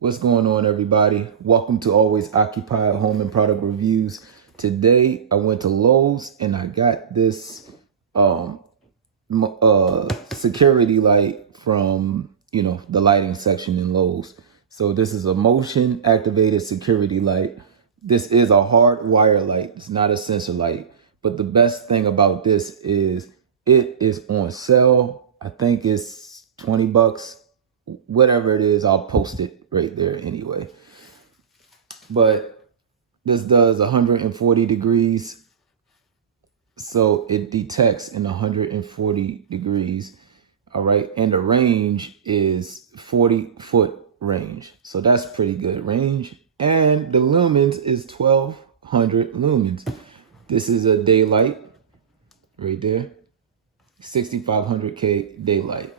What's going on, everybody? Welcome to Always Occupied Home and Product Reviews. Today I went to Lowe's and I got this security light from the lighting section in Lowe's. So this is a motion activated security light. This is a hardwire light. It's not a sensor light. But the best thing about this is it is on sale. I think it's 20 bucks. Whatever it is, I'll post it right there anyway. But this does 140 degrees. So it detects in 140 degrees. All right. And the range is 40-foot range. So that's pretty good range. And the lumens is 1200 lumens. This is a daylight right there. 6500K daylight.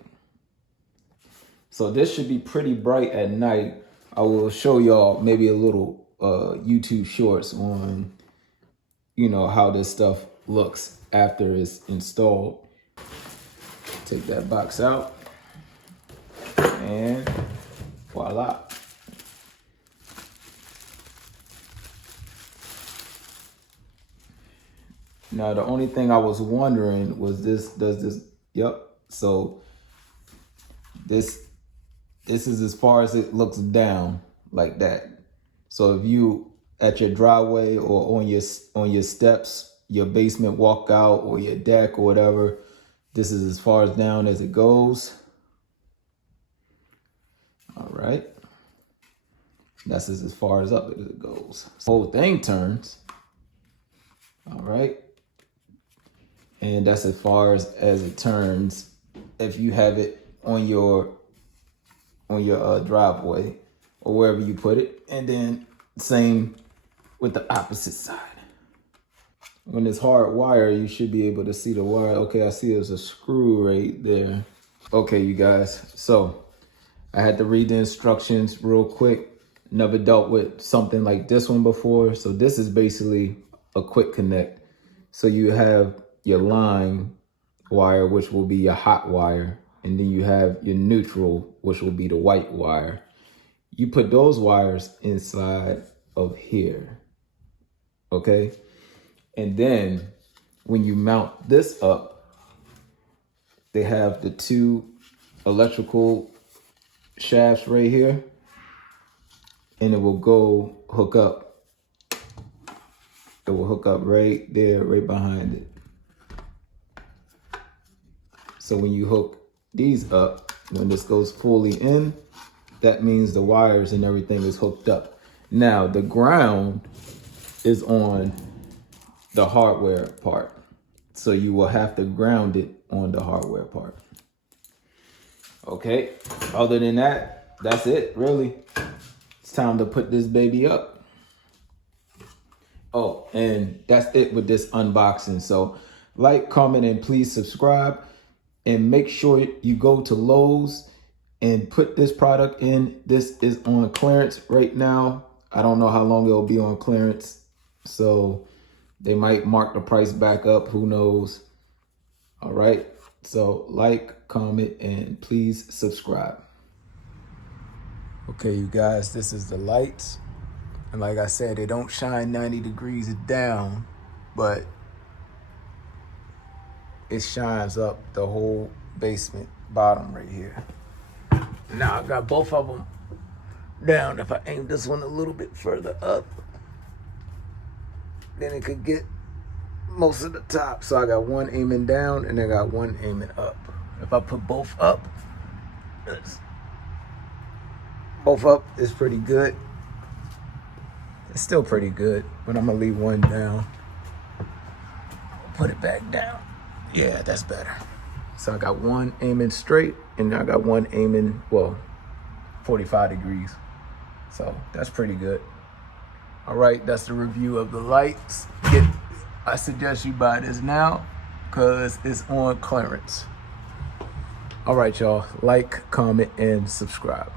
So this should be pretty bright at night. I will show y'all maybe a little YouTube shorts on, how this stuff looks after it's installed. Take that box out and voila. Now, the only thing I was wondering was yep. So this is as far as it looks down like that. So if you at your driveway or on your steps, your basement walkout or your deck or whatever, this is as far as down as it goes. All right. That's as far as up as it goes. The whole thing turns. All right. And that's as far as it turns if you have it on your driveway or wherever you put it. And then same with the opposite side. When it's hard wire, you should be able to see the wire. Okay, I see there's a screw right there. Okay, you guys, so I had to read the instructions real quick. Never dealt with something like this one before. So this is basically a quick connect. So you have your line wire, which will be your hot wire. And then you have your neutral, which will be the white wire. You put those wires inside of here, okay? And then when you mount this up, they have the two electrical shafts right here, and it will go hook up. It will hook up right there, right behind it. So when you hook these up, when this goes fully in, that means the wires and everything is hooked up. Now the ground is on the hardware part, so you will have to ground it on the hardware part. Okay, other than that, that's it really. It's time to put this baby up. Oh, and that's it with this unboxing. So like, comment, and please subscribe. And make sure you go to Lowe's and put this product in. This is on clearance right now. I don't know how long it'll be on clearance. So they might mark the price back up. Who knows? All right. So like, comment, and please subscribe. Okay, you guys, this is the lights. And like I said, they don't shine 90 degrees down, but it shines up the whole basement bottom right here. Now I got both of them down. If I aim this one a little bit further up, then it could get most of the top. So I got one aiming down and I got one aiming up. If I put both up, is pretty good. It's still pretty good, but I'm gonna leave one down. Put it back down. Yeah, that's better. So I got one aiming straight and I got one aiming, 45 degrees. So that's pretty good. All right, that's the review of the lights. I suggest you buy this now because it's on clearance. All right, y'all, like, comment, and subscribe.